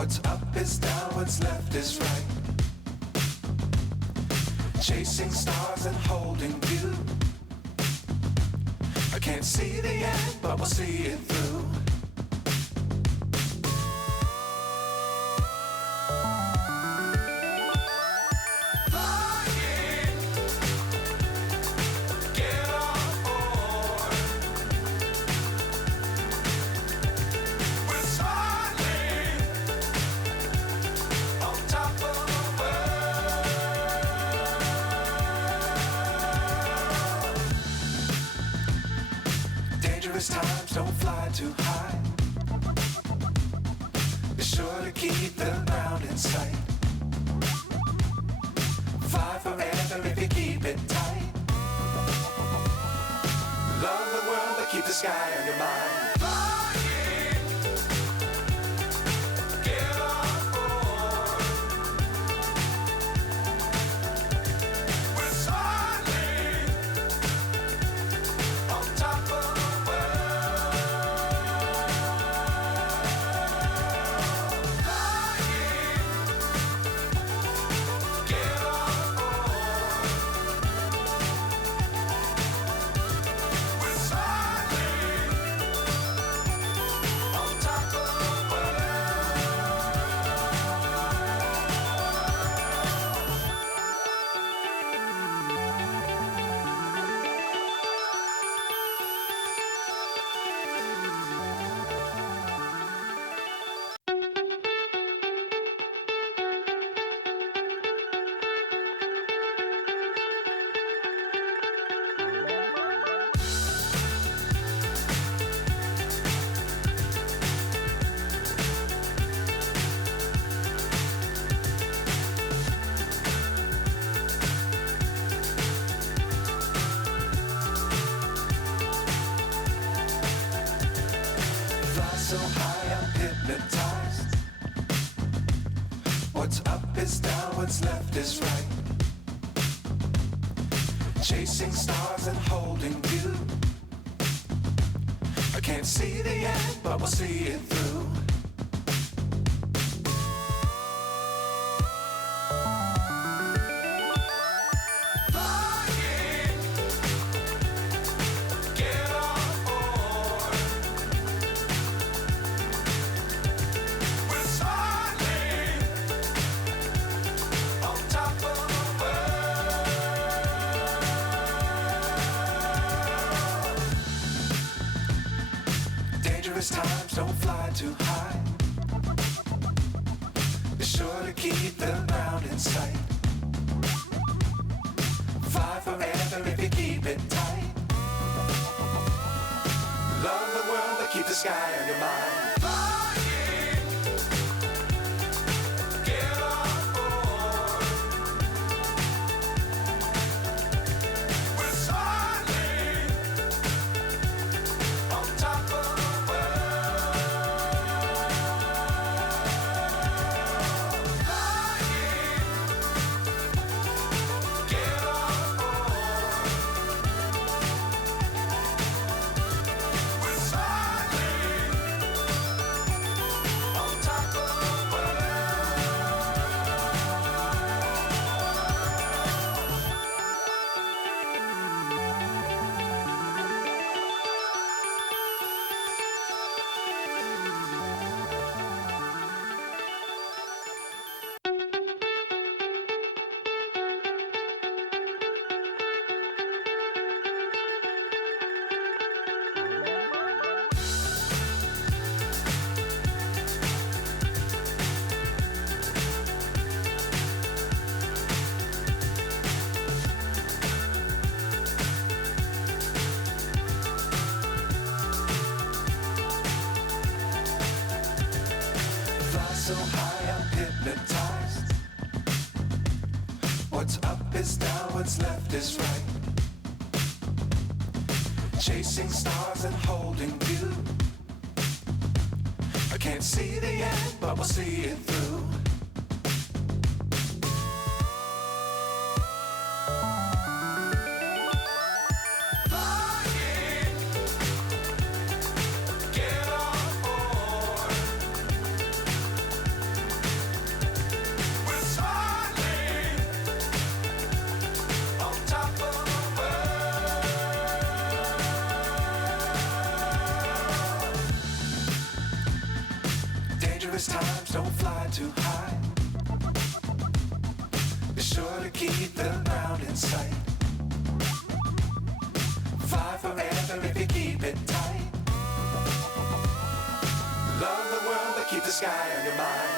What's up is down, what's left is right. Chasing stars and holding you. I can't see the end, but we'll see it through. Times don't fly too high. Be sure to keep the ground in sight. Fly forever if you keep it tight. Love the world but keep the sky on your mind. So high I'm hypnotized. What's up is down, what's left is right. Chasing stars and holding you. I can't see the end, but we'll see it through. Times don't fly too high. Be sure to keep the ground in sight. Fly forever if you keep it tight. Love the world but keep the sky on your mind. So high I'm hypnotized. What's up is down, what's left is right. Chasing stars and holding you. I can't see the end, but we'll see it through. dangerous times, don't fly too high. Be sure to keep the ground in sight. Fly forever if you keep it tight. Love the world, but keep the sky on your mind.